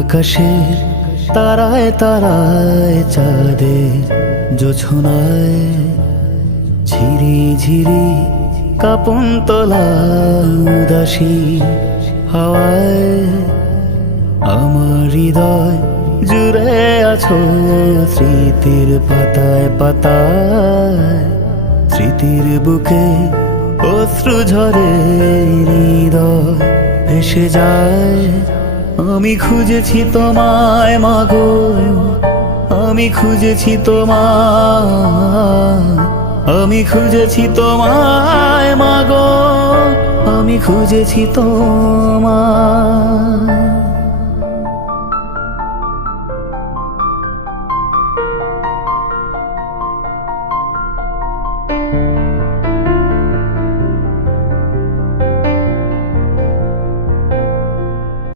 আকাশের তারায় তারায় চাঁদের জোছনায় ঝিরি ঝিরি কাপন তোলা উদাসী হাওয়ায় আমার হৃদয় জুড়ে আছো স্মৃতির পাতায় পাতায়, স্মৃতির বুকে অশ্রু ঝরে হৃদয় ভেসে যায়। আমি খুঁজেছি তোমায় মাগো, আমি খুঁজেছি তোমায়, আমি খুঁজেছি তোমায় মাগো, আমি খুঁজেছি তোমায়।